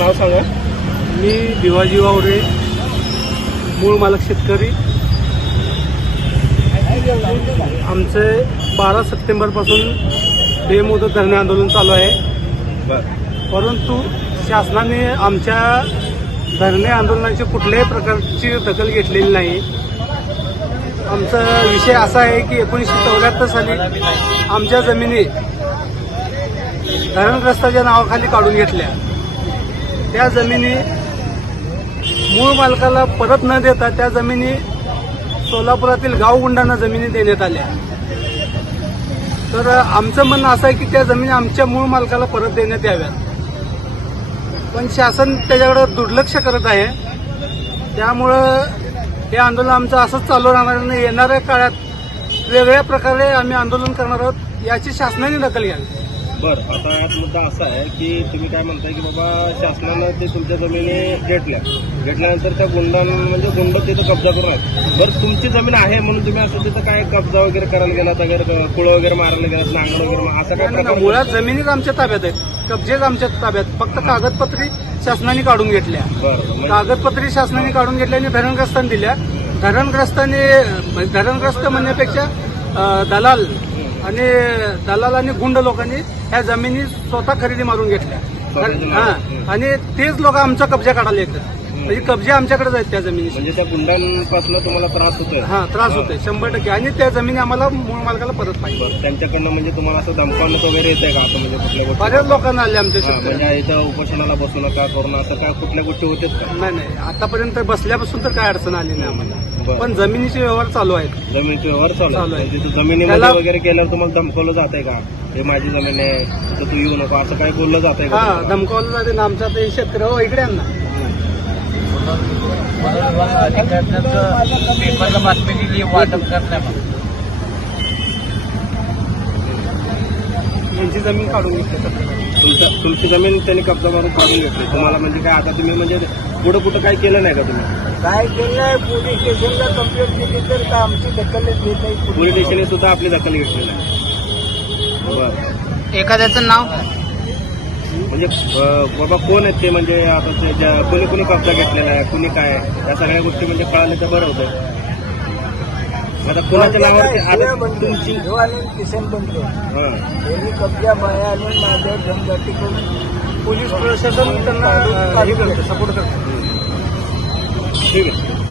नाव सांगा. मी भिवाजी वावरे मूळ मालक शेतकरी. आमचे बारा सप्टेंबरपासून बेमुदत धरणे आंदोलन चालू आहे. परंतु शासनाने आमच्या धरणे आंदोलनाची कुठल्याही प्रकारची दखल घेतलेली नाही. आमचा विषय असा आहे की एकोणीसशे चौऱ्याहत्तर साली आमच्या जमिनी धरणग्रस्ताच्या नावाखाली काढून घेतल्या. त्या जमिनी मूळ मालकाला परत न देता त्या जमिनी सोलापुरातील गावगुंडांना जमिनी देण्यात आल्या. तर आमचं म्हणणं असं आहे की त्या जमिनी आमच्या मूळ मालकाला परत देण्यात याव्यात. पण शासन त्याच्याकडे दुर्लक्ष करत आहे. त्यामुळं हे आंदोलन आमचं असंच चालू राहणार आणि येणाऱ्या काळात वेगळ्या प्रकारे आम्ही आंदोलन करणार आहोत याची शासनाने दखल घ्यावी. बर आता यात मुद्दा असा आहे की तुम्ही काय म्हणताय की बाबा शासनानं ते तुमच्या जमिनी घेतल्या. घेतल्यानंतर त्या गुंडां म्हणजे गुंड तिथं कब्जा करणार बरं तुमची जमीन आहे म्हणून तुम्ही असं तिथं काय कब्जा वगैरे करायला गेलात वगैरे कुळं वगैरे मारायला गेलात नांगण वगैरे असं काय प्रकार मुळात जमिनीच आमच्या ताब्यात आहेत. कब्जेच आमच्या ताब्यात फक्त कागदपत्री शासनाने काढून घेतल्या. बरं म्हणजे कागदपत्री शासनाने काढून घेतल्या आणि धरणग्रस्तांनी दिल्या. धरणग्रस्तांनी म्हणजे धरणग्रस्त म्हणण्यापेक्षा दलाल आणि दलाल आणि गुंड लोकांनी ह्या जमिनी स्वतः खरेदी मारून घेतल्या. हा. आणि तेच लोक आमचा कब्जा काढायला येतात. म्हणजे कब्जे आमच्याकडेच आहेत त्या जमिनी म्हणजे त्या गुंडांपासून तुम्हाला त्रास होतोय? हा त्रास होतोय शंभर टक्के. आणि त्या जमिनी आम्हाला मूळ मालकाला परत पाहिजे. बरं त्यांच्याकडनं म्हणजे तुम्हाला असं धमकावण्यात वगैरे येतंय का? असं म्हणजे कुठल्या गोष्टी बऱ्याच लोकांना आले आमच्या हा, शेतकऱ्यांना म्हणजे इथं उपोषणाला बसू नका करू नका असं काय कुठल्या गोष्टी होतेच का? नाही नाही. आतापर्यंत बसल्यापासून तर काय अडचण आली नाही आम्हाला. बरं. पण जमिनीचे व्यवहार चालू आहेत. जमिनीचे व्यवहार चालू चालू आहे. आहे तिथं जमिनीमध्ये त्याला- वगैरे केल्यावर तुम्हाला धमकवलं जात आहे का? हे माझी जमीन आहे तिथं तू येऊ नको असं काही बोललं जात आहे का हा? धमकावलं जाते ना आमचा ते शेतकरी हो इकडे आण ना अधिकाऱ्यांचं पेपरला बातमी दिली वाटप करण्यामध्ये जमीन काढून घेतली तुमची जमीन त्यांनी कब्जा मारून काढून घेतली. तुम्हाला म्हणजे काय आता तुम्ही म्हणजे पुढं कुठं काय केलं नाही का तुम्ही? काय केलंय पोलीस स्टेशनला कंप्लेंट दिली तर का आमची दखलच घेत नाही पोलीस स्टेशनने सुद्धा आपली दखल घेतलेली आहे बरं. एखाद्याचं नाव? म्हणजे बाबा कोण आहेत ते म्हणजे आता ते ज्या- कोणी कोणी कब्जा घेतलेला आहे कुणी काय आहे, या सगळ्या गोष्टी म्हणजे कळाल्या तर बरं होतं. आता कुणाच्या नावावरती आता तुमची किशन बनतो हां. यांनी कब्जा बाया आणून माझ्या जनजाती करून पोलीस प्रशासन त्यांना हे करतं सपोर्ट करतं. ठीक आहे.